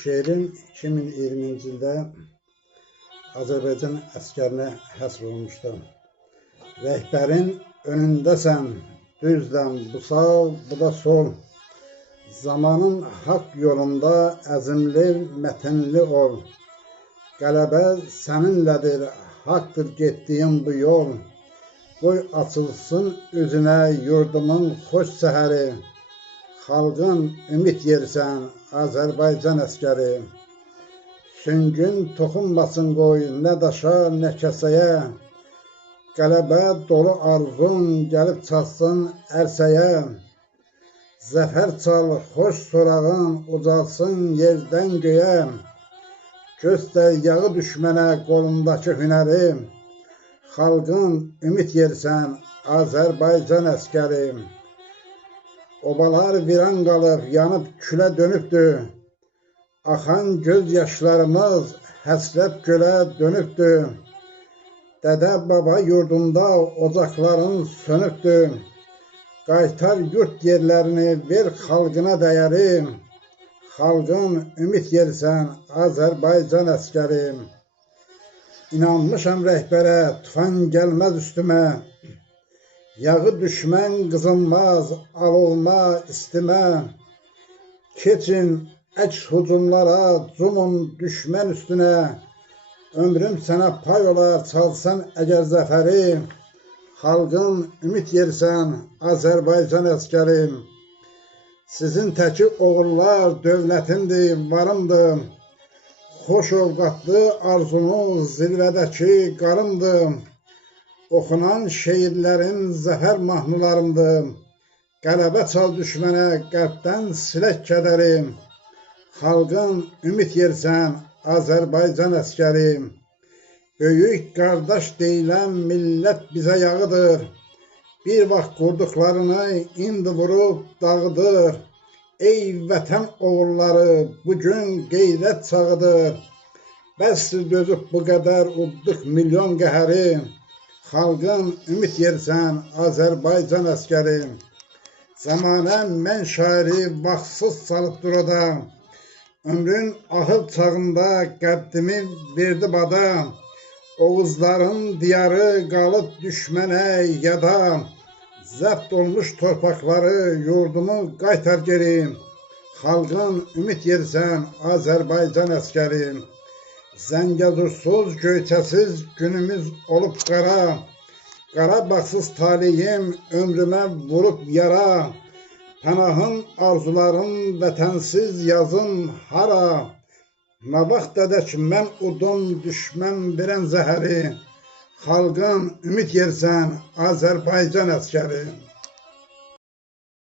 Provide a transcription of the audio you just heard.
Şeirin 2020-ci ildə Azərbaycan əskərinə həsr olunmuşdur. Rəhbərin önündəsən, düzləm, bu sağ, bu da sol. Zamanın haqq yolunda əzimli, mətinli ol. Qələbə səninlədir, haqqdır getdiyin bu yol. Qoy açılsın üzünə yurdumun xoş səhəri. Xalqın ümid yersən, Azərbaycan əskəri. Süngün toxunmasın qoy, nə daşa, nə kəsəyə. Qələbə dolu arzun gəlib çatsın ərsəyə. Zəfər çal, xoş sorağın ucalsın yerdən göyə. Göstər yağı düşmənə qolundakı hünəri. Xalqın ümid yersən, Azərbaycan əskəri. Obalar viran qalıb, yanıb külə dönübdür. Axan göz yaşlarımız həsrət gölə dönübdür. Dədə baba yurdunda ocaqların sönübdür. Qaytar yurt yerlərini, ver xalqına dəyəri. Xalqın ümid yersən, Azərbaycan əskəri. İnanmışam rəhbərə, tufan gəlməz üstümə. Yağı düşmən qızılmaz, alolma istimə. Keçin əks hücumlara, cumun düşmən üstünə. Ömrüm sənə pay olar, çalsan əgər zəfəri. Xalqın ümid yersən, Azərbaycan əskəri. Sizin təki oğullar dövlətindir, varımdır. Xoş ovqatlı arzunuz zirvədəki qarımdır. Oxunan şeirlərin zəfər mahnılarımdır. Qələbə çal düşmənə, qəlbdən silək kədəri. Xalqın ümid yersən, Azərbaycan əskəri. Böyük qardaş deyilən millət bizə yağıdır. Bir vaxt qurduqlarını indi vurub dağıdır. Ey vətən oğulları, bugün qeyrət çağıdır. Bəsdir dözüb bu qədər udduq milyon qəhəri. Xalqın ümid yersən, Azərbaycan əskəri. Zamanə mən şairi vaxtsız salıb durada. Ömrün ahıl çağında qəddimi verdi bada. Oğuzların diyarı qalıb düşmənə yada. Zəbt olmuş torpaqları yurdumu qaytar geri. Xalqın ümid yersən, Azərbaycan əskəri. Zəngəzursuz, göyçəsiz günümüz olub qara. Qarabağsız taleyim ömrümə vurub yara. Pənahın, arzuların, vətənsiz yazın hara. Nə vaxt edək mən udum düşmən verən zəhəri. Xalqın ümid yersən, Azərbaycan əskəri.